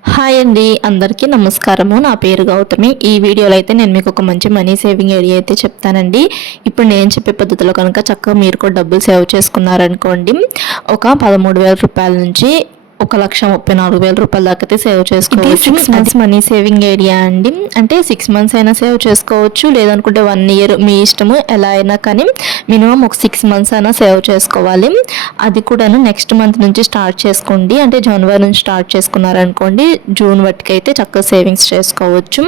Hi అండి అందరికీ నమస్కారము. నా పేరు గౌతమి. ఈ వీడియోలో అయితే నేను మీకు ఒక మంచి మనీ సేవింగ్ ఏరియా అయితే చెప్తానండి. ఇప్పుడు నేను చెప్పే పద్ధతిలో కనుక చక్కగా మీరు కూడా డబ్బులు సేవ్ చేసుకున్నారనుకోండి ఒక పదమూడు వేల రూపాయల నుంచి ఒక లక్ష ముప్పై నాలుగు వేల రూపాయల దాకా అయితే సేవ్ చేసుకోవచ్చు. Six months money saving area అండి. అంటే సిక్స్ మంత్స్ అయినా సేవ్ చేసుకోవచ్చు లేదనుకుంటే వన్ ఇయర్ మీ ఇష్టము ఎలా అయినా కానీ మినిమం ఒక సిక్స్ మంత్స్ అయినా సేవ్ చేసుకోవాలి. అది కూడాను నెక్స్ట్ మంత్ నుంచి స్టార్ట్ చేసుకోండి. అంటే జనవరి నుంచి స్టార్ట్ చేసుకున్నారనుకోండి జూన్ అయితే చక్కగా సేవింగ్స్ చేసుకోవచ్చు.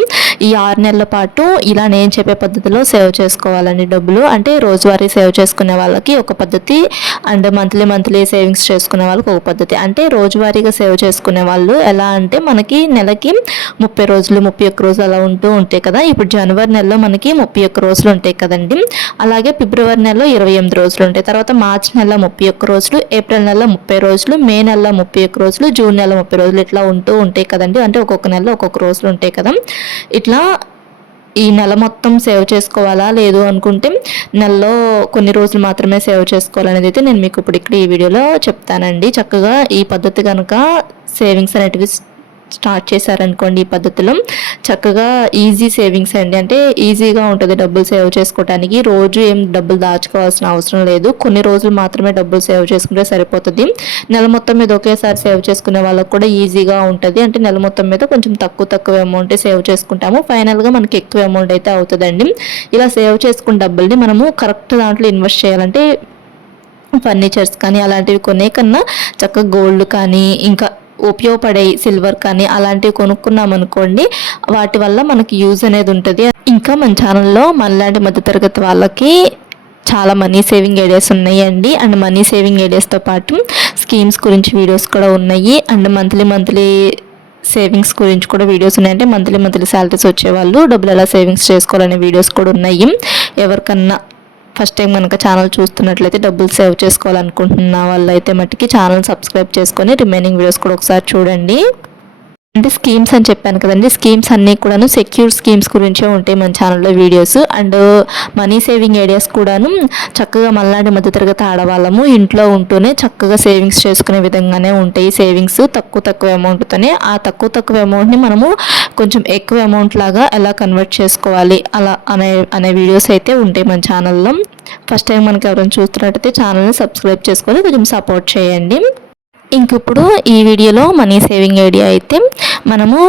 ఈ ఆరు నెలల పాటు ఇలా నేను చెప్పే పద్ధతిలో సేవ్ చేసుకోవాలండి డబ్బులు. అంటే రోజువారీ సేవ్ చేసుకునే వాళ్ళకి ఒక పద్ధతి అండ్ మంత్లీ మంత్లీ సేవింగ్స్ చేసుకునే వాళ్ళకి ఒక పద్ధతి. అంటే రోజువారీగా సేవ్ చేసుకునే వాళ్ళు ఎలా అంటే మనకి నెలకి ముప్పై రోజులు ముప్పై ఒక్క రోజులు అలా ఉంటూ ఉంటాయి కదా. ఇప్పుడు జనవరి నెలలో మనకి ముప్పై ఒక్క రోజులు ఉంటాయి కదండి. అలాగే ఫిబ్రవరి నెలలో ఇరవై ఎనిమిది రోజులు ఉంటాయి. తర్వాత మార్చి నెల ముప్పై ఒక్క రోజులు ఏప్రిల్ నెల ముప్పై రోజులు మే నెల ముప్పై ఒక్క రోజులు జూన్ నెల ముప్పై రోజులు ఇట్లా ఉంటూ ఉంటాయి కదండి. అంటే ఒక్కొక్క నెలలో ఒక్కొక్క రోజులు ఉంటాయి కదా. ఇట్లా ఈ నెల మొత్తం సేవ్ చేసుకోవాలా లేదు అనుకుంటే నెలలో కొన్ని రోజులు మాత్రమే సేవ్ చేసుకోవాలనేది అయితే నేను మీకు ఇప్పుడు ఇక్కడ ఈ వీడియోలో చెప్తానండి. చక్కగా ఈ పద్ధతి కనుక సేవింగ్స్ అనేటివి స్టార్ట్ చేశారనుకోండి ఈ పద్ధతిలో. చక్కగా ఈజీ సేవింగ్స్ అండి. అంటే ఈజీగా ఉంటుంది డబ్బులు సేవ్ చేసుకోవడానికి రోజు ఏం డబ్బులు దాచుకోవాల్సిన అవసరం లేదు. కొన్ని రోజులు మాత్రమే డబ్బులు సేవ్ చేసుకుంటే సరిపోతుంది. నెల మొత్తం మీద ఒకేసారి సేవ్ చేసుకునే వాళ్ళకి కూడా ఈజీగా ఉంటుంది. అంటే నెల మొత్తం మీద కొంచెం తక్కువ తక్కువ అమౌంట్ సేవ్ చేసుకుంటాము. ఫైనల్గా మనకి ఎక్కువ అమౌంట్ అయితే అవుతుందండి. ఇలా సేవ్ చేసుకున్న డబ్బుల్ని మనము కరెక్ట్ దాంట్లో ఇన్వెస్ట్ చేయాలంటే ఫర్నిచర్స్ కానీ అలాంటివి కొనే కన్నా చక్కగా గోల్డ్ కానీ ఇంకా ఉపయోగపడే సిల్వర్ కానీ అలాంటివి కొనుక్కున్నాం అనుకోండి వాటి వల్ల మనకి యూజ్ అనేది ఉంటుంది. ఇంకా మన ఛానల్లో మనలాంటి మధ్యతరగతి వాళ్ళకి చాలా మనీ సేవింగ్ ఐడియాస్ ఉన్నాయండి. అండ్ మనీ సేవింగ్ ఐడియాస్తో పాటు స్కీమ్స్ గురించి వీడియోస్ కూడా ఉన్నాయి. అండ్ మంత్లీ మంత్లీ సేవింగ్స్ గురించి కూడా వీడియోస్ ఉన్నాయంటే మంత్లీ మంత్లీ శాలరీస్ వచ్చేవాళ్ళు డబ్బులు ఎలా సేవింగ్స్ చేసుకోవాలనే వీడియోస్ కూడా ఉన్నాయి. ఎవరికన్నా ఫస్ట్ టైం కనుక ఛానల్ చూస్తున్నట్లయితే డబ్బులు సేవ్ చేసుకోవాలనుకుంటున్న వాళ్ళైతే మట్టుకి ఛానల్ సబ్స్క్రైబ్ చేసుకొని రిమైనింగ్ వీడియోస్ కూడా ఒకసారి చూడండి. అంటే స్కీమ్స్ అని చెప్పాను కదండి. స్కీమ్స్ అన్నీ కూడాను సెక్యూర్ స్కీమ్స్ గురించే ఉంటాయి మన ఛానల్లో videos. And money saving ideas కూడాను చక్కగా మళ్ళాంటి మధ్యతరగతి ఆడవాళ్ళము ఇంట్లో ఉంటూనే చక్కగా సేవింగ్స్ చేసుకునే విధంగానే ఉంటాయి. సేవింగ్స్ తక్కువ తక్కువ అమౌంట్తోనే ఆ తక్కువ తక్కువ అమౌంట్ని మనము కొంచెం ఎక్కువ అమౌంట్ లాగా ఎలా కన్వర్ట్ చేసుకోవాలి అలా అనే అనే వీడియోస్ అయితే ఉంటాయి మన ఛానల్లో. ఫస్ట్ టైం మనకి ఎవరైనా చూస్తున్నట్టయితే ఛానల్ని సబ్స్క్రైబ్ చేసుకొని కొంచెం సపోర్ట్ చేయండి. ఇంక ఇప్పుడు ఈ వీడియోలో మనీ సేవింగ్ ఐడియా అయితే మనము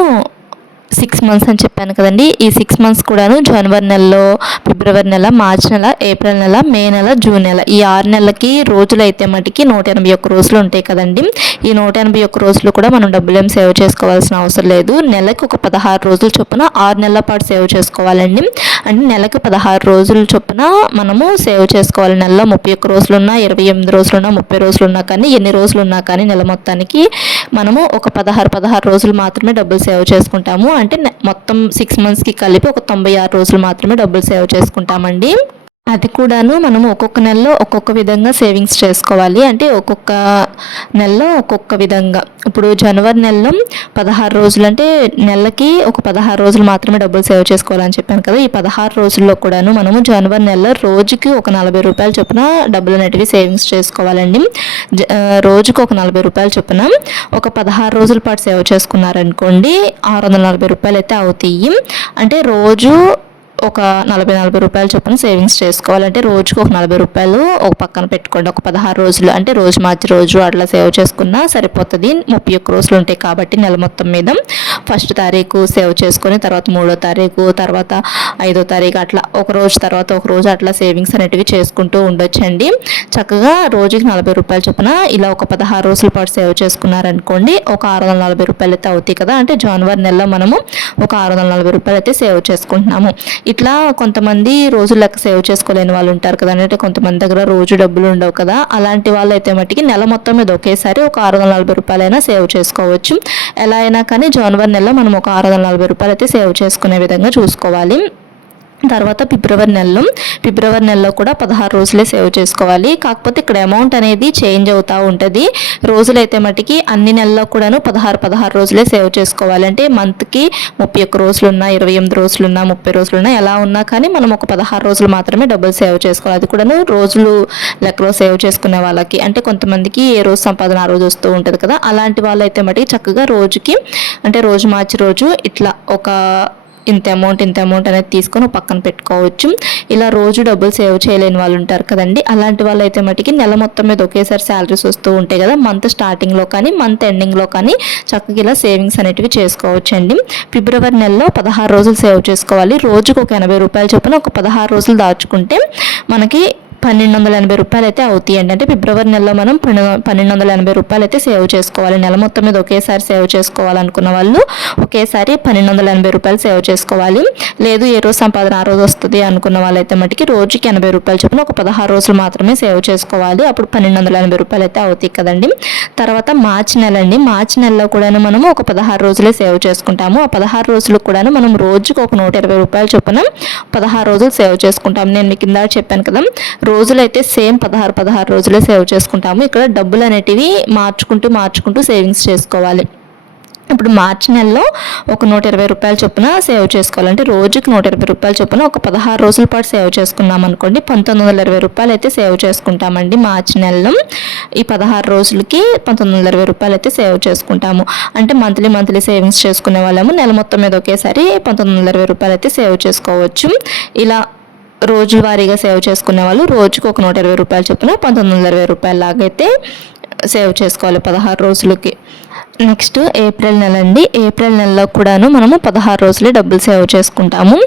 సిక్స్ మంత్స్ అని చెప్పాను కదండి. ఈ సిక్స్ మంత్స్ కూడాను జనవరి నెలలో ఫిబ్రవరి నెల మార్చి నెల ఏప్రిల్ నెల మే నెల జూన్ నెల ఈ ఆరు నెలలకి రోజులు అయితే మటుకి నూట ఎనభై ఒక్క రోజులు ఉంటాయి కదండి. ఈ నూట ఎనభై ఒక్క రోజులు కూడా మనం డబ్బులు ఏం సేవ్ చేసుకోవాల్సిన అవసరం లేదు. నెలకు ఒక పదహారు రోజుల చొప్పున ఆరు నెలల పాటు సేవ్ చేసుకోవాలండి. అంటే నెలకు పదహారు రోజుల చొప్పున మనము సేవ్ చేసుకోవాలి. నెలలో ముప్పై ఒక్క రోజులు ఉన్నా ఇరవై ఎనిమిది రోజులు ఉన్నా ముప్పై రోజులు ఉన్నా కానీ ఎన్ని రోజులు ఉన్నా కానీ నెల మొత్తానికి మనము ఒక పదహారు పదహారు రోజులు మాత్రమే డబ్బులు సేవ్ చేసుకుంటాము. అంటే మొత్తం సిక్స్ మంత్స్కి కలిపి ఒక తొంభై ఆరు రోజులు మాత్రమే డబ్బులు సేవ్ చేసుకుంటామండి. అది కూడాను మనము ఒక్కొక్క నెలలో ఒక్కొక్క విధంగా సేవింగ్స్ చేసుకోవాలి. అంటే ఒక్కొక్క నెలలో ఒక్కొక్క విధంగా. ఇప్పుడు జనవరి నెలలో పదహారు రోజులు అంటే నెలకి ఒక పదహారు రోజులు మాత్రమే డబ్బులు సేవ్ చేసుకోవాలని చెప్పాను కదా. ఈ పదహారు రోజుల్లో కూడాను మనము జనవరి నెలలో రోజుకి ఒక నలభై రూపాయలు చొప్పున డబ్బులు అనేటివి సేవింగ్స్ చేసుకోవాలండి. రోజుకు ఒక నలభై రూపాయలు చొప్పున ఒక పదహారు రోజుల పాటు సేవ్ చేసుకున్నారనుకోండి ఆరు వందల నలభై రూపాయలు అయితే అవుతాయి. అంటే రోజు ఒక నలభై నలభై రూపాయలు చొప్పున సేవింగ్స్ చేసుకోవాలంటే రోజుకు ఒక నలభై రూపాయలు ఒక పక్కన పెట్టుకోండి. ఒక పదహారు రోజులు అంటే రోజు మార్చి రోజు అట్లా సేవ్ చేసుకున్నా సరిపోతుంది. ముప్పై ఒక్క రోజులు ఉంటాయి కాబట్టి నెల మొత్తం మీద ఫస్ట్ తారీఖు సేవ్ చేసుకొని తర్వాత మూడో తారీఖు తర్వాత ఐదో తారీఖు అట్లా ఒక రోజు తర్వాత ఒక రోజు అట్లా సేవింగ్స్ అనేటివి చేసుకుంటూ ఉండొచ్చండి. చక్కగా రోజుకి నలభై రూపాయలు చొప్పున ఇలా ఒక పదహారు రోజుల పాటు సేవ్ చేసుకున్నారనుకోండి ఒక ఆరు వందల నలభై రూపాయలు అయితే అవుతాయి కదా. అంటే జనవరి నెలలో మనము ఒక ఆరు వందల నలభై రూపాయలు అయితే సేవ్ చేసుకుంటున్నాము. ఇట్లా కొంతమంది రోజు లెక్క సేవ్ చేసుకోలేని వాళ్ళు ఉంటారు కదా అంటే కొంతమంది దగ్గర రోజు డబ్బులు ఉండవు కదా. అలాంటి వాళ్ళు అయితే మట్టికి నెల మొత్తం మీద ఒకేసారి ఒక ఆరు వందల నలభై రూపాయలైనా సేవ్ చేసుకోవచ్చు. ఎలా అయినా కానీ జనవరి నెలలో మనం ఒక ఆరు వందల నలభై రూపాయలు అయితే సేవ్ చేసుకునే విధంగా చూసుకోవాలి. తర్వాత ఫిబ్రవరి నెలలో ఫిబ్రవరి నెలలో కూడా పదహారు రోజులే సేవ్ చేసుకోవాలి. కాకపోతే ఇక్కడ అమౌంట్ అనేది చేంజ్ అవుతూ ఉంటుంది. రోజులైతే మటుకి అన్ని నెలల్లో కూడాను పదహారు పదహారు రోజులే సేవ్ చేసుకోవాలి. అంటే మంత్కి ముప్పై ఒక్క రోజులు ఉన్నా ఇరవై ఎనిమిది రోజులు ఉన్నా ముప్పై రోజులు ఉన్నా ఎలా ఉన్నా కానీ మనం ఒక పదహారు రోజులు మాత్రమే డబ్బులు సేవ్ చేసుకోవాలి. అది కూడాను రోజులు లెక్కలో సేవ్ చేసుకునే వాళ్ళకి అంటే కొంతమందికి ఏ రోజు సంపాదన ఆ రోజు వస్తూ ఉంటుంది కదా. అలాంటి వాళ్ళైతే మటుకి చక్కగా రోజుకి అంటే రోజు మార్చి రోజు ఇట్లా ఒక ఇంత అమౌంట్ ఇంత అమౌంట్ అనేది తీసుకొని పక్కన పెట్టుకోవచ్చు. ఇలా రోజు డబ్బులు సేవ్ చేయలేని వాళ్ళు ఉంటారు కదండి. అలాంటి వాళ్ళు అయితే మటుకి నెల మొత్తం మీద ఒకేసారి శాలరీస్ వస్తూ ఉంటాయి కదా. మంత్ స్టార్టింగ్లో కానీ మంత్ ఎండింగ్లో కానీ చక్కగా ఇలా సేవింగ్స్ అనేటివి చేసుకోవచ్చు అండి ఫిబ్రవరి నెలలో పదహారు రోజులు సేవ్ చేసుకోవాలి. రోజుకు ఒక ఎనభై రూపాయలు చొప్పున ఒక పదహారు రోజులు దాచుకుంటే మనకి పన్నెండు వందల ఎనభై రూపాయలు అయితే అవుతాయి అండి అంటే ఫిబ్రవరి నెలలో మనం పన్నెండు వందల ఎనభై రూపాయలు అయితే సేవ్ చేసుకోవాలి. నెల మొత్తం మీద ఒకేసారి సేవ్ చేసుకోవాలనుకున్న వాళ్ళు ఒకేసారి పన్నెండు వందల ఎనభై రూపాయలు సేవ్ చేసుకోవాలి. లేదు ఏ రోజు సంపాదన ఆ రోజు వస్తుంది అనుకున్న వాళ్ళైతే మటుకి రోజుకి ఎనభై రూపాయలు చొప్పున ఒక పదహారు రోజులు మాత్రమే సేవ్ చేసుకోవాలి. అప్పుడు పన్నెండు వందల ఎనభై రూపాయలు అయితే అవుతాయి కదండి. తర్వాత మార్చి నెల అండి మార్చి నెలలో కూడా మనము ఒక పదహారు రోజులే సేవ్ చేసుకుంటాము. ఆ పదహారు రోజులు కూడా మనం రోజుకు ఒక నూట ఇరవై రూపాయలు చొప్పున పదహారు రోజులు సేవ్ చేసుకుంటాం నేను మీకు కింద చెప్పాను కదా రోజులు అయితే సేమ్ పదహారు పదహారు రోజులే సేవ్ చేసుకుంటాము. ఇక్కడ డబ్బులు అనేటివి మార్చుకుంటూ మార్చుకుంటూ సేవింగ్స్ చేసుకోవాలి. ఇప్పుడు మార్చి నెలలో ఒక నూట ఇరవై రూపాయల చొప్పున సేవ్ చేసుకోవాలంటే రోజుకి నూట ఇరవై రూపాయల చొప్పున ఒక పదహారు రోజుల పాటు సేవ్ చేసుకున్నాం అనుకోండి పంతొమ్మిది వందల ఇరవై రూపాయలు అయితే సేవ్ చేసుకుంటామండి మార్చి నెలలో. ఈ పదహారు రోజులకి పంతొమ్మిది వందల ఇరవై రూపాయలు అయితే సేవ్ చేసుకుంటాము. అంటే మంత్లీ మంత్లీ సేవింగ్స్ చేసుకునే వాళ్ళము. నెల మొత్తం మీద ఒకేసారి పంతొమ్మిది వందల ఇరవై రూపాయలు అయితే సేవ్ చేసుకోవచ్చు. ఇలా రోజువారీగా సేవ్ చేసుకునే వాళ్ళు రోజుకు ఒక నూట ఇరవై రూపాయలు చొప్పున పంతొమ్మిది వందల ఇరవై రూపాయల లాగైతే సేవ్ చేసుకోవాలి పదహారు రోజులకి. నెక్స్ట్ ఏప్రిల్ నెల అండి. ఏప్రిల్ నెలలో కూడాను మనము పదహారు రోజులు డబ్బులు సేవ్ చేసుకుంటాము.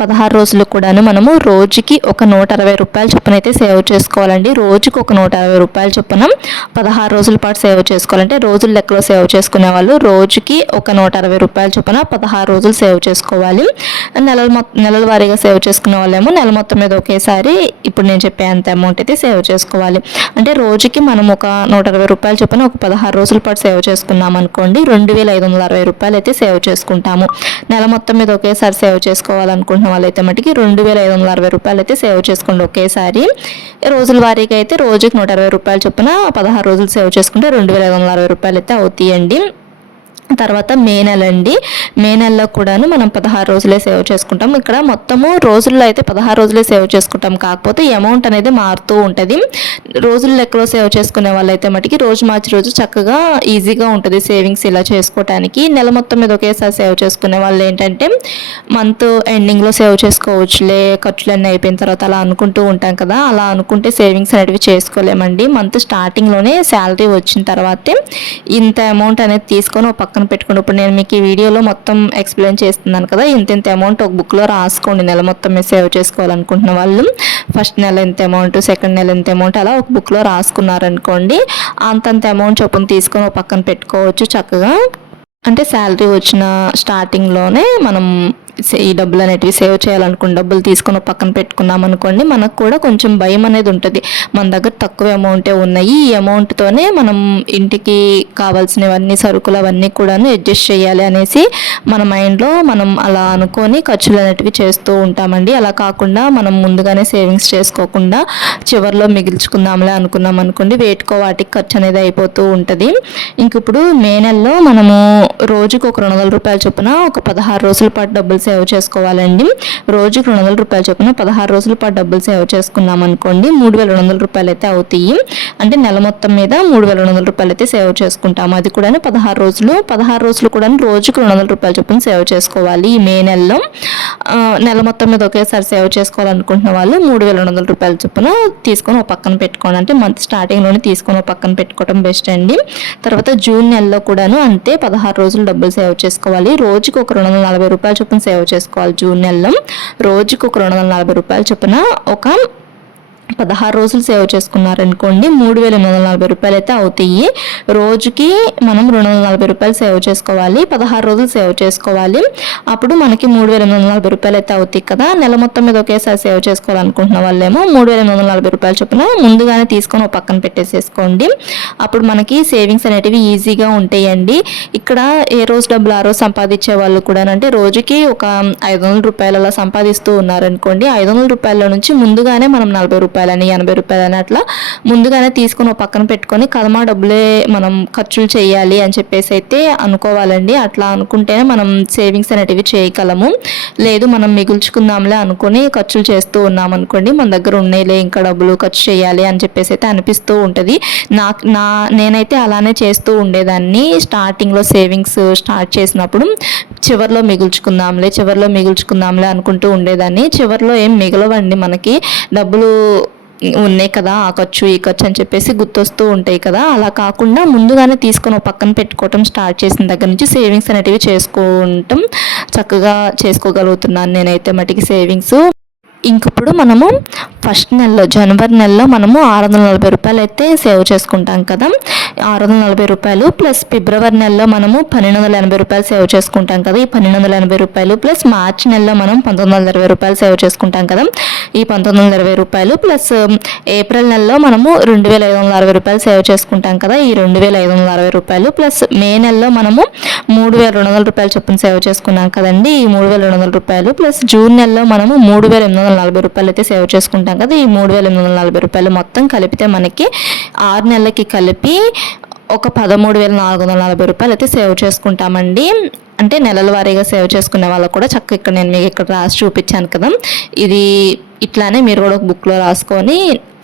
పదహారు రోజులు కూడాను మనము రోజుకి ఒక నూట అరవై రూపాయల చొప్పున అయితే సేవ్ చేసుకోవాలండి. రోజుకి ఒక నూట అరవై రూపాయల చొప్పున పదహారు రోజుల పాటు సేవ్ చేసుకోవాలంటే రోజుల లెక్కలో సేవ్ చేసుకునే వాళ్ళు రోజుకి ఒక నూట అరవై రూపాయల చొప్పున పదహారు రోజులు సేవ్ చేసుకోవాలి. నెలల నెలల వారీగా సేవ్ చేసుకునే వాళ్ళేమో నెల మొత్తం మీద ఒకేసారి ఇప్పుడు నేను చెప్పే అంత అమౌంట్ అయితే సేవ్ చేసుకోవాలి. అంటే రోజుకి మనం ఒక నూట అరవై రూపాయల చొప్పున ఒక పదహారు రోజుల పాటు సేవ్ చేసుకున్నాము అనుకోండి రెండు వేల ఐదు వందల అరవై రూపాయలు అయితే సేవ్ చేసుకుంటాము. నెల మొత్తం మీద ఒకేసారి సేవ్ చేసుకోవాలనుకుంటున్న వాళ్ళైతే మటుకి రెండు వేల ఐదు వందల అరవై రూపాయలు అయితే సేవ్ చేసుకోండి ఒకేసారి. రోజుల వారీగా అయితే రోజుకి నూట అరవై రూపాయలు చొప్పున పదహారు రోజులు సేవ్ చేసుకుంటే రెండు వేల ఐదు వందల అరవై రూపాయలు అయితే అవుతాయండి. తర్వాత మే నెల అండి మే నెలలో కూడాను మనం పదహారు రోజులే సేవ్ చేసుకుంటాం. ఇక్కడ మొత్తము రోజుల్లో అయితే పదహారు రోజులే సేవ్ చేసుకుంటాం. కాకపోతే అమౌంట్ అనేది మారుతూ ఉంటుంది. రోజుల లెక్కలో సేవ్ చేసుకునే వాళ్ళైతే మటుకి రోజు మార్చి రోజు చక్కగా ఈజీగా ఉంటుంది సేవింగ్స్ ఇలా చేసుకోవటానికి. నెల మొత్తం మీద ఒకేసారి సేవ్ చేసుకునే వాళ్ళు ఏంటంటే మంత్ ఎండింగ్లో సేవ్ చేసుకోవచ్చులే ఖర్చులన్నీ అయిపోయిన తర్వాత అలా అనుకుంటూ ఉంటాం కదా. అలా అనుకుంటే సేవింగ్స్ అనేటివి చేసుకోలేమండి. మంత్ స్టార్టింగ్లోనే శాలరీ వచ్చిన తర్వాతే ఇంత అమౌంట్ అనేది తీసుకొని ఒక పక్కన పెట్టుకోండి. ఇప్పుడు నేను మీకు ఈ వీడియోలో మొత్తం ఎక్స్ప్లెయిన్ చేస్తున్నాను కదా ఇంత ఇంత అమౌంట్ ఒక బుక్లో రాసుకోండి. నెల మొత్తం మీరు సేవ్ చేసుకోవాలనుకుంటున్న వాళ్ళు ఫస్ట్ నెల ఎంత అమౌంట్ సెకండ్ నెల ఎంత అమౌంట్ అలా ఒక బుక్లో రాసుకున్నారనుకోండి అంతంత అమౌంట్ చొప్పున తీసుకొని ఒక పక్కన పెట్టుకోవచ్చు చక్కగా. అంటే శాలరీ వచ్చిన స్టార్టింగ్లోనే మనం ఈ డబ్బులు అనేటివి సేవ్ చేయాలనుకున్న డబ్బులు తీసుకొని పక్కన పెట్టుకున్నాం అనుకోండి మనకు కూడా కొంచెం భయం అనేది ఉంటుంది. మన దగ్గర తక్కువ అమౌంటే ఉన్నాయి. ఈ అమౌంట్తోనే మనం ఇంటికి కావాల్సినవన్నీ సరుకులు అవన్నీ కూడా అడ్జస్ట్ చేయాలి అనేసి మన మైండ్లో మనం అలా అనుకొని ఖర్చులు అనేటివి చేస్తూ ఉంటామండి. అలా కాకుండా మనం ముందుగానే సేవింగ్స్ చేసుకోకుండా చివరిలో మిగిల్చుకుందాంలే అనుకున్నాం అనుకోండి వేటుకో వాటికి ఖర్చు అనేది అయిపోతూ ఉంటుంది. ఇంక ఇప్పుడు మే నెలలో మనము రోజుకు ఒక రెండు వందల రూపాయల చొప్పున ఒక పదహారు రోజుల పాటు డబ్బులు సేవ్ చేసుకోవాలండి. రోజుకి రెండు వందల రూపాయలు చొప్పున పదహారు రోజుల పాటు డబ్బులు సేవ్ చేసుకున్నాం అనుకోండి. మూడు వేల రెండు వందల రూపాయలు అయితే అవుతాయి. అంటే నెల మొత్తం మీద మూడు వేల రెండు వందల రూపాయలు అయితే సేవ్ చేసుకుంటాము. అది కూడా పదహారు రోజులు పదహారు రోజులు కూడా రోజుకు రెండు వందల రూపాయలు చొప్పున సేవ్ చేసుకోవాలి ఈ మే నెలలో. నెల మొత్తం మీద ఒకేసారి సేవ్ చేసుకోవాలనుకుంటున్న వాళ్ళు మూడు వేల రెండు వందల రూపాయల చొప్పున తీసుకొని ఒక పక్కన పెట్టుకోండి. అంటే మంత్ స్టార్టింగ్లోనే తీసుకొని ఒక పక్కన పెట్టుకోవడం బెస్ట్ అండి. తర్వాత జూన్ నెలలో కూడాను అంతే పదహారు రోజులు డబ్బులు సేవ్ చేసుకోవాలి. రోజుకి ఒక రెండు వందల నలభై రూపాయల చొప్పున సేవ్ చేసుకోవాలి. జూన్ నెలలో రోజుకు ఒక రెండు వందల నలభై రూపాయలు చొప్పున ఒక పదహారు రోజులు సేవ్ చేసుకున్నారనుకోండి మూడు వేల ఎనిమిది వందల నలభై రూపాయలు అయితే అవుతాయి. రోజుకి మనం రెండు వందల నలభై రూపాయలు సేవ్ చేసుకోవాలి పదహారు రోజులు సేవ్ చేసుకోవాలి. అప్పుడు మనకి మూడు వేల ఎనిమిది వందల నలభై రూపాయలు అయితే అవుతాయి కదా. నెల మొత్తం మీద ఒకేసారి సేవ్ చేసుకోవాలనుకుంటున్న వాళ్ళేమో మూడు వేల ఎనిమిది వందల నలభై రూపాయలు చొప్పున ముందుగానే తీసుకొని ఒక పక్కన పెట్టేసేసుకోండి. అప్పుడు మనకి సేవింగ్స్ అనేటివి ఈజీగా ఉంటాయండి. ఇక్కడ ఏ రోజు డబ్బులు ఆ రోజు సంపాదించే వాళ్ళు కూడా అంటే రోజుకి ఒక ఐదు వందల రూపాయలు అలా సంపాదిస్తూ ఉన్నారనుకోండి ఐదు వందల రూపాయల నుంచి ముందుగానే మనం నలభై రూపాయలు రూపాయలని ఎనభై రూపాయలని అట్లా ముందుగానే తీసుకొని ఒక పక్కన పెట్టుకొని కదమా డబ్బులే మనం ఖర్చులు చేయాలి అని చెప్పేసి అయితే అనుకోవాలండి. అట్లా అనుకుంటేనే మనం సేవింగ్స్ అనేటివి చేయగలము. లేదు మనం మిగుల్చుకుందాంలే అనుకుని ఖర్చులు చేస్తూ ఉన్నాం అనుకోండి మన దగ్గర ఉన్నాయిలే ఇంకా డబ్బులు ఖర్చు చేయాలి అని చెప్పేసి అయితే అనిపిస్తూ ఉంటుంది. నాకు నా నేనైతే అలానే చేస్తూ ఉండేదాన్ని. స్టార్టింగ్లో సేవింగ్స్ స్టార్ట్ చేసినప్పుడు చివరిలో మిగుల్చుకుందాంలే చివరిలో మిగుల్చుకుందాంలే అనుకుంటూ ఉండేదాన్ని. చివరిలో ఏం మిగలవండి మనకి. డబ్బులు ఉన్నాయి కదా ఆ ఖర్చు ఈ ఖర్చు అని చెప్పేసి గుర్తొస్తూ ఉంటాయి కదా. అలా కాకుండా ముందుగానే తీసుకొని పక్కన పెట్టుకోవటం స్టార్ట్ చేసిన దగ్గర నుంచి సేవింగ్స్ అనేటివి చేసుకోవటం చక్కగా చేసుకోగలుగుతున్నాను నేనైతే మటుకి సేవింగ్స్. ఇంకప్పుడు మనము ఫస్ట్ నెలలో జనవరి నెలలో మనము ఆరు వందల నలభై రూపాయలు అయితే సేవ్ చేసుకుంటాం కదా. ఆరు వందల నలభై రూపాయలు ప్లస్ ఫిబ్రవరి నెలలో మనము పన్నెండు వందల ఎనభై రూపాయలు సేవ్ చేసుకుంటాం కదా. ఈ పన్నెండు వందల ఎనభై రూపాయలు ప్లస్ మార్చ్ నెలలో మనం పంతొమ్మిది వందల ఇరవై రూపాయలు సేవ్ చేసుకుంటాం కదా. ఈ పంతొమ్మిది వందల ఇరవై రూపాయలు ప్లస్ ఏప్రిల్ నెలలో మనము రెండు వేల ఐదు వందల అరవై రూపాయలు సేవ్ చేసుకుంటాం కదా. ఈ రెండు వేల ఐదు వందల అరవై రూపాయలు ప్లస్ మే నెలలో మనము మూడు వేల రెండు వందల రూపాయలు చొప్పున సేవ్ చేసుకున్నాం కదండి. ఈ మూడు వేల రెండు వందల రూపాయలు ప్లస్ జూన్ నెలలో మనము మూడు వేల ఎనిమిది వందల నలభై రూపాయలు అయితే సేవ్ చేసుకుంటాం కదా. ఈ మూడు వేల ఎనిమిది వందల నలభై రూపాయలు మొత్తం కలిపితే మనకి ఆరు నెలలకి కలిపి ఒక పదమూడు వేల నాలుగు వందల నలభై రూపాయలు అయితే సేవ్ చేసుకుంటామండి. అంటే నెలల వారీగా సేవ్ చేసుకునే వాళ్ళకు కూడా చక్కగా ఇక్కడ నేను మీకు ఇక్కడ రాసి చూపించాను కదా. ఇది ఇట్లానే మీరు కూడా ఒక బుక్లో రాసుకొని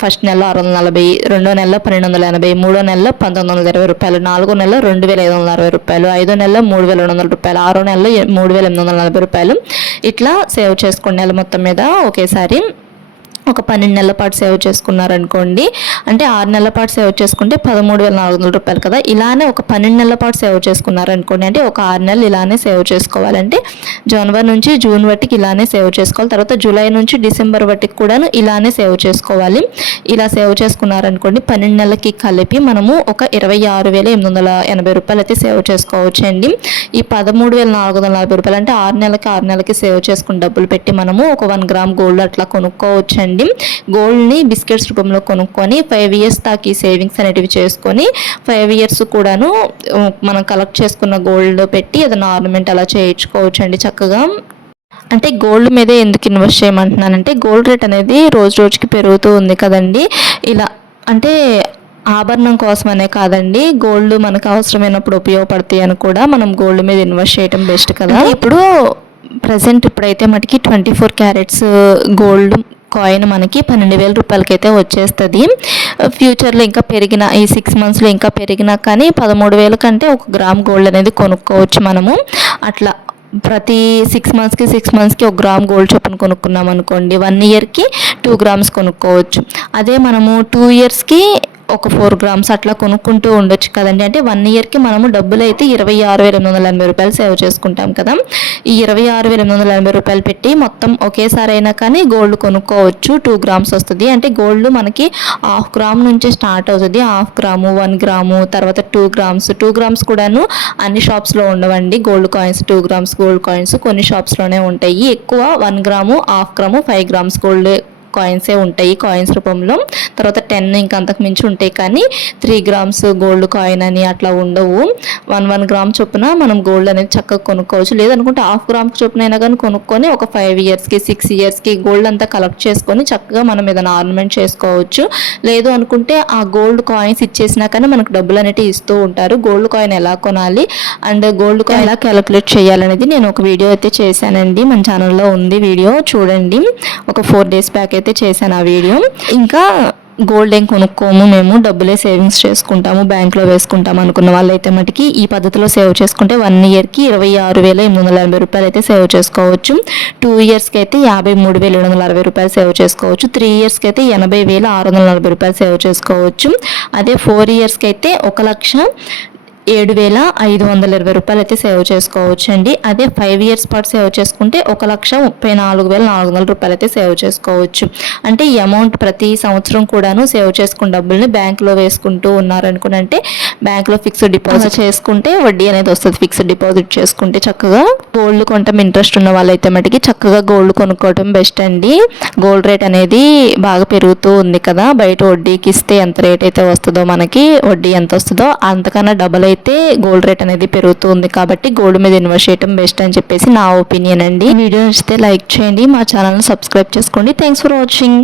ఫస్ట్ నెల ఆరు వందల నలభై రెండో నెలలో పన్నెండు వందల ఎనభై మూడో నెలలో పంతొమ్మిది వందల ఇరవై రూపాయలు నాలుగో నెలలో రెండు వేల ఐదు వందల అరవై రూపాయలు ఐదో నెలలో మూడు వేల రెండు వందల రూపాయలు ఆరో నెలలో మూడు వేల ఎనిమిది వందల నలభై రూపాయలు. ఇట్లా సేవ్ చేసుకోండి నెల మొత్తం మీద ఒకేసారి ఒక పన్నెండు నెలల పాటు సేవ్ చేసుకున్నారనుకోండి అంటే ఆరు నెలల పాటు సేవ్ చేసుకుంటే పదమూడు వేల నాలుగు వందల రూపాయలు కదా ఇలానే ఒక పన్నెండు నెలల పాటు సేవ్ చేసుకున్నారనుకోండి అంటే ఒక ఆరు నెలలు ఇలానే సేవ్ చేసుకోవాలంటే జనవరి నుంచి జూన్ వరకు ఇలానే సేవ్ చేసుకోవాలి తర్వాత జూలై నుంచి డిసెంబర్ వరకు కూడాను ఇలానే సేవ్ చేసుకోవాలి. ఇలా సేవ్ చేసుకున్నారనుకోండి పన్నెండు నెలలకి కలిపి మనము ఒక ఇరవై ఆరు వేల ఎనిమిది వందల ఎనభై రూపాయలు అయితే సేవ్ చేసుకోవచ్చు అండి ఈ పదమూడు వేల నాలుగు వందల నలభై రూపాయలు అంటే ఆరు నెలలకి ఆరు నెలలకి సేవ్ చేసుకుని డబ్బులు పెట్టి మనము ఒక వన్ గ్రామ్ గోల్డ్ అట్లా కొనుక్కోవచ్చు అండి గోల్డ్ని బిస్కెట్స్ రూపంలో కొనుక్కొని ఫైవ్ ఇయర్స్ దాకా ఈ సేవింగ్స్ అనేటివి చేసుకొని ఫైవ్ ఇయర్స్ కూడాను మనం కలెక్ట్ చేసుకున్న గోల్డ్ పెట్టి ఏదైనా ఆర్నమెంట్ అలా చేయించుకోవచ్చు అండి చక్కగా. అంటే గోల్డ్ మీదే ఎందుకు ఇన్వెస్ట్ చేయమంటున్నానంటే గోల్డ్ రేట్ అనేది రోజు రోజుకి పెరుగుతూ ఉంది కదండి. ఇలా అంటే ఆభరణం కోసమనే కాదండి. గోల్డ్ మనకు అవసరమైనప్పుడు ఉపయోగపడతాయి అని కూడా మనం గోల్డ్ మీద ఇన్వెస్ట్ చేయడం బెస్ట్ కదా. ఇప్పుడు ప్రజెంట్ ఇప్పుడైతే మటుకి twenty four carats gold coin మనకి పన్నెండు వేల రూపాయలకైతే వచ్చేస్తుంది. ఫ్యూచర్లో uh, ఇంకా పెరిగిన ఈ సిక్స్ మంత్స్లో ఇంకా పెరిగినా కానీ పదమూడు వేల కంటే ఒక గ్రామ్ గోల్డ్ అనేది కొనుక్కోవచ్చు మనము. అట్లా ప్రతి సిక్స్ మంత్స్కి సిక్స్ మంత్స్కి ఒక గ్రామ్ గోల్డ్ చొప్పున కొనుక్కున్నాం అనుకోండి వన్ ఇయర్కి టూ గ్రామ్స్ కొనుక్కోవచ్చు. అదే మనము టూ ఇయర్స్కి ఒక ఫోర్ గ్రామ్స్ అట్లా కొనుక్కుంటూ ఉండొచ్చు కదండి. అంటే వన్ ఇయర్కి మనము డబ్బులు అయితే ఇరవై ఆరు వేల ఎనిమిది వందల ఎనభై రూపాయలు సేవ్ చేసుకుంటాం కదా. ఈ ఇరవై ఆరు వేల ఎనిమిది వందల ఎనభై రూపాయలు పెట్టి మొత్తం ఒకేసారి అయినా కానీ గోల్డ్ కొనుక్కోవచ్చు. టూ గ్రామ్స్ వస్తుంది. అంటే గోల్డ్ మనకి హాఫ్ గ్రామ్ నుంచి స్టార్ట్ అవుతుంది. హాఫ్ గ్రాము వన్ గ్రాము తర్వాత టూ గ్రామ్స్. టూ గ్రామ్స్ కూడాను అన్ని షాప్స్లో ఉండవండి. Gold coins two grams gold coins కొన్ని షాప్స్లోనే ఉంటాయి. ఎక్కువ one gram half gram five grams gold కాయిన్సే ఉంటాయి కాయిన్స్ రూపంలో. తర్వాత టెన్ ఇంకా అంతకు మించి ఉంటాయి కానీ త్రీ గ్రామ్స్ గోల్డ్ కాయిన్ అని అట్లా ఉండవు. వన్ వన్ గ్రామ్ చొప్పున మనం గోల్డ్ అనేది చక్కగా కొనుక్కోవచ్చు. లేదనుకుంటే హాఫ్ గ్రామ్ చొప్పున అయినా కానీ కొనుక్కొని ఒక ఫైవ్ ఇయర్స్కి సిక్స్ ఇయర్స్కి గోల్డ్ అంతా కలెక్ట్ చేసుకొని చక్కగా మనం ఏదైనా ఆర్నమెంట్ చేసుకోవచ్చు. లేదు అనుకుంటే ఆ గోల్డ్ కాయిన్స్ ఇచ్చేసినా కానీ మనకు డబ్బులు అనేవి ఇస్తూ ఉంటారు. గోల్డ్ కాయిన్ ఎలా కొనాలి అండ్ గోల్డ్ కాయిన్ ఎలా క్యాలిక్యులేట్ చేయాలనేది నేను ఒక వీడియో అయితే చేశానండి. మన ఛానల్లో ఉంది వీడియో చూడండి. ఒక ఫోర్ డేస్ బ్యాక్ అయితే చేశాను ఆ వీడియో. ఇంకా గోల్డ్ ఏం కొనుక్కోము మేము డబ్బులే సేవింగ్స్ చేసుకుంటాము బ్యాంక్లో వేసుకుంటాము అనుకున్న వాళ్ళైతే మటుకి ఈ పద్ధతిలో సేవ్ చేసుకుంటే వన్ ఇయర్కి ఇరవై ఆరు వేల ఎనిమిది వందల ఎనభై రూపాయలు అయితే సేవ్ చేసుకోవచ్చు. టూ ఇయర్స్కి అయితే యాభై మూడు వేల ఏడు వందల అరవై రూపాయలు సేవ్ చేసుకోవచ్చు. త్రీ ఇయర్స్కి అయితే ఎనభై వేల ఆరు వందల నలభై రూపాయలు సేవ్ చేసుకోవచ్చు. అదే ఫోర్ ఇయర్స్కి అయితే ఒక లక్ష ఏడు వేల ఐదు వందల ఇరవై రూపాయలు అయితే సేవ్ చేసుకోవచ్చు అండి అదే ఫైవ్ ఇయర్స్ పాటు సేవ్ చేసుకుంటే ఒక లక్ష ముప్పై నాలుగు వేల నాలుగు వందల రూపాయలు అయితే సేవ్ చేసుకోవచ్చు. అంటే ఈ అమౌంట్ ప్రతి సంవత్సరం కూడాను సేవ్ చేసుకున్న డబ్బుల్ని బ్యాంకులో వేసుకుంటూ ఉన్నారనుకుంటే బ్యాంక్లో ఫిక్స్డ్ డిపాజిట్ చేసుకుంటే వడ్డీ అనేది వస్తుంది. ఫిక్స్డ్ డిపాజిట్ చేసుకుంటే చక్కగా గోల్డ్ కొంటాం ఇంట్రెస్ట్ ఉన్న వాళ్ళైతే మటుకి చక్కగా గోల్డ్ కొనుక్కోవడం బెస్ట్ అండి. గోల్డ్ రేట్ అనేది బాగా పెరుగుతూ ఉంది కదా. బయట వడ్డీకి ఇస్తే ఎంత రేట్ అయితే వస్తుందో మనకి వడ్డీ ఎంత వస్తుందో అంతకన్నా డబల్ అయితే గోల్డ్ రేట్ అనేది పెరుగుతుంది కాబట్టి గోల్డ్ మీద ఇన్వెస్ట్ చేయడం బెస్ట్ అని చెప్పేసి నా ఒపీనియన్ అండి. వీడియో నచ్చితే లైక్ చేయండి. మా ఛానల్ని సబ్స్క్రైబ్ చేసుకోండి. Thanks for watching.